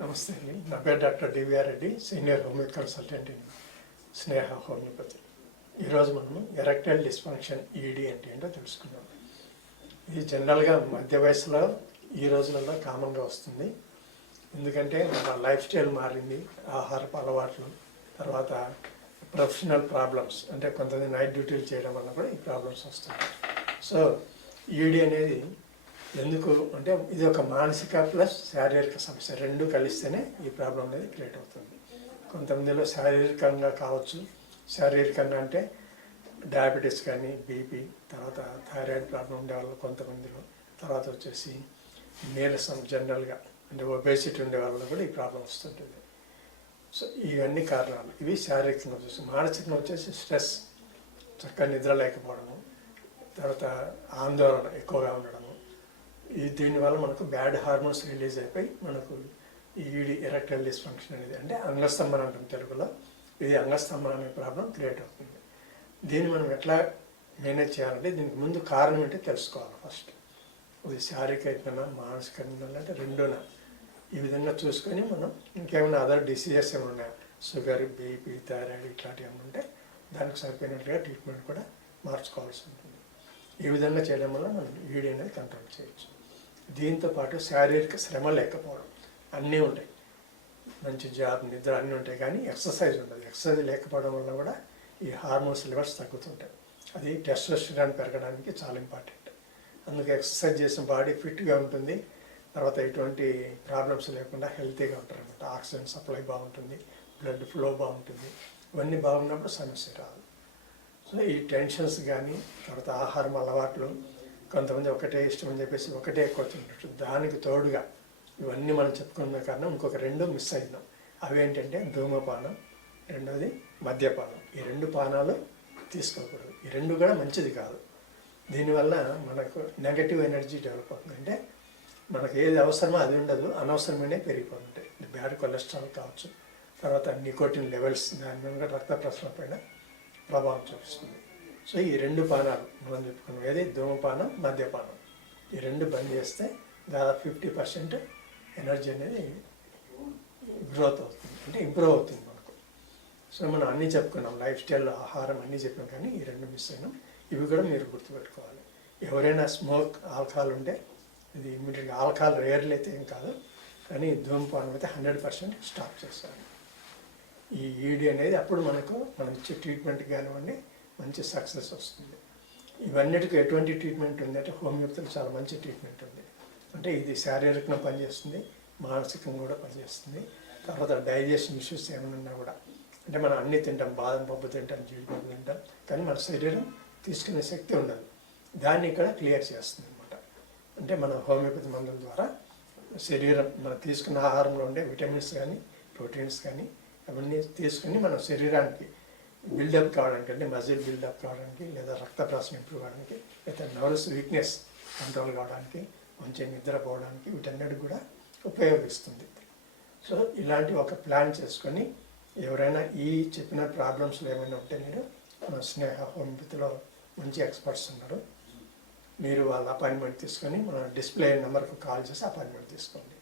నమస్తే అండి. నా పేరు doctor DVR Reddy, senior homeo consultant in Sneha homeopathy. ఈరోజు మనము ఎరెక్టైల్ డిస్ఫంక్షన్ ఈడీ అంటే ఏంటో తెలుసుకుందాం. ఇది జనరల్గా మధ్య వయసులో ఈ రోజులలో కామన్గా వస్తుంది. ఎందుకంటే మన లైఫ్ స్టైల్ మారింది, ఆహారపు అలవాట్లు, తర్వాత ప్రొఫెషనల్ ప్రాబ్లమ్స్, అంటే కొంతమంది నైట్ డ్యూటీలు చేయడం వల్ల కూడా ఈ ప్రాబ్లమ్స్ వస్తాయి. సో ఈడీ అనేది ఎందుకు అంటే ఇది ఒక మానసిక ప్లస్ శారీరక సమస్య, రెండు కలిస్తేనే ఈ ప్రాబ్లం అనేది క్రియేట్ అవుతుంది. కొంతమందిలో శారీరకంగా కావచ్చు. శారీరకంగా అంటే డయాబెటీస్ కానీ, బీపీ, తర్వాత థైరాయిడ్ ప్రాబ్లం ఉండే వాళ్ళు కొంతమందిలో, తర్వాత వచ్చేసి నీరసం జనరల్గా అంటే ఒబేసిటీ ఉండే వాళ్ళలో కూడా ఈ ప్రాబ్లం వస్తుంటుంది. సో ఇవన్నీ కారణాలు. ఇవి శారీరకంగా వచ్చేసి. మానసికంగా వచ్చేసి స్ట్రెస్, చక్కగా నిద్ర లేకపోవడము, తర్వాత ఆందోళన ఎక్కువగా ఉండడము. దీనివల్ల మనకు బ్యాడ్ హార్మోన్స్ రిలీజ్ అయిపోయి మనకు ఈడీ ఎరెక్టైల్ డిస్ఫంక్షన్ అనేది అంటే అంగస్తంభన అంటాం తెలుగులో. ఇది అంగస్తంభన అనే ప్రాబ్లం క్రియేట్ అవుతుంది. దీన్ని మనం ఎట్లా మేనేజ్ చేయాలంటే దీనికి ముందు కారణం ఏంటో తెలుసుకోవాలి ఫస్ట్. ఇది శారీరకంగా మానసికంగా అంటే రెండునా ఈ విధంగా చూసుకొని మనం ఇంకేమైనా అదర్ డిసీజెస్ ఏమైనా ఉన్నాయా, షుగర్, బీపీ, థైరాయిడ్ ఇట్లాంటివి ఏమైనా ఉంటే దానికి సరిపోయినట్లుగా ట్రీట్మెంట్ కూడా మార్చుకోవాల్సి ఉంటుంది. ఈ విధంగా చేయడం వల్ల మనం ఈడీ అనేది కంట్రోల్ చేయొచ్చు. దీంతోపాటు శారీరక శ్రమ లేకపోవడం అన్నీ ఉంటాయి, మంచి జాబ్, నిద్ర అన్నీ ఉంటాయి, కానీ ఎక్సర్సైజ్ ఉండదు. ఎక్సర్సైజ్ లేకపోవడం వల్ల కూడా ఈ హార్మోన్స్ లెవెల్స్ తగ్గుతుంటాయి. అది టెస్టోస్టెరాన్ పెరగడానికి చాలా ఇంపార్టెంట్. అందుకే ఎక్సర్సైజ్ చేసిన బాడీ ఫిట్గా ఉంటుంది, తర్వాత ఎటువంటి ప్రాబ్లమ్స్ లేకుండా హెల్తీగా ఉంటారు అనమాట. ఆక్సిజన్ సప్లై బాగుంటుంది, బ్లడ్ ఫ్లో బాగుంటుంది. ఇవన్నీ బాగున్నప్పుడు సమస్య రాదు. సో ఈ టెన్షన్స్ కానీ, తర్వాత ఆహారం అలవాట్లు, కొంతమంది ఒకటే ఇష్టం అని చెప్పేసి ఒకటే ఎక్కువ తింటుంటారు. దానికి తోడుగా ఇవన్నీ మనం చెప్పుకున్న కారణం ఇంకొక రెండు మిస్ అయినాం. అవి ఏంటంటే ధూమపానం, రెండోది మద్యపానం. ఈ రెండు పానాలు తీసుకోకూడదు. ఈ రెండు కూడా మంచిది కాదు. దీనివల్ల మనకు నెగటివ్ ఎనర్జీ డెవలప్ అవుతుంది. అంటే మనకు ఏది అవసరమో అది ఉండదు, అనవసరమైనవి పెరిగిపోతుంటాయి. బ్యాడ్ కొలెస్ట్రాల్ కావచ్చు, తర్వాత నికోటిన్ లెవెల్స్, దాని మీద రక్త ప్రసరణ పైన ప్రభావం చూపిస్తుంది. సో ఈ రెండు పానాలు మనం చెప్పుకున్నాం, ఏది ధూమపానం, మద్యపానం. ఈ రెండు బంద్ చేస్తే దాదాపు 50% ఎనర్జీ అనేది గ్రోత్ అవుతుంది, అంటే ఇంప్రూవ్ అవుతుంది మనకు. సో మనం అన్నీ చెప్పుకున్నాం, లైఫ్ స్టైల్, ఆహారం అన్నీ చెప్పాం, కానీ ఈ రెండు మిస్ అయినాం. ఇవి కూడా మీరు గుర్తుపెట్టుకోవాలి. ఎవరైనా స్మోక్, ఆల్కహాల్ ఉంటే ఇది ఇమ్మీడియట్గా, ఆల్కహాల్ రేర్లు అయితే ఏం కాదు, కానీ ధూమపానం అయితే 100% స్టాప్ చేస్తారు. ఈ ఈడీ అనేది అప్పుడు మనం ఇచ్చే ట్రీట్మెంట్ కానివ్వండి మంచి సక్సెస్ వస్తుంది. ఇవన్నిటికీ ఎటువంటి ట్రీట్మెంట్ ఉంది అంటే హోమియోపతిలో చాలా మంచి ట్రీట్మెంట్ ఉంది. అంటే ఇది శారీరకంగా పనిచేస్తుంది, మానసికంగా కూడా పనిచేస్తుంది. తర్వాత డైజెషన్ ఇష్యూస్ ఏమైనా ఉన్నా కూడా, అంటే మనం అన్నీ తింటాం, బాదం పప్పు తింటాం, జీడిపప్పు తింటాం, కానీ మన శరీరం తీసుకునే శక్తి ఉండదు. దాన్ని ఇక్కడ క్లియర్ చేస్తుంది అనమాట. అంటే మన హోమియోపతి మందుల ద్వారా శరీరం మనం తీసుకున్న ఆహారంలో ఉండే విటమిన్స్ కానీ, ప్రోటీన్స్ కానీ అవన్నీ తీసుకుని మన శరీరానికి బిల్డప్ కావడానికి, అంటే మజిల్ బిల్డప్ కావడానికి, లేదా రక్త ప్రసరణ ఇంప్రూవ్ కావడానికి, లేదా నర్వస్ వీక్నెస్ కంట్రోల్ కావడానికి, మంచి నిద్రపోవడానికి, వీటన్నిటికి కూడా ఉపయోగిస్తుంది. సో ఇలాంటి ఒక ప్లాన్ చేసుకొని ఎవరైనా ఈ చెప్పిన ప్రాబ్లమ్స్లో ఏమైనా ఉంటే మీరు మన స్నేహ హోమియోపతిలో మంచి ఎక్స్పర్ట్స్ ఉన్నారు, మీరు వాళ్ళ అపాయింట్మెంట్ తీసుకొని మన డిస్ప్లే నెంబర్కు కాల్ చేసి అపాయింట్మెంట్ తీసుకోండి.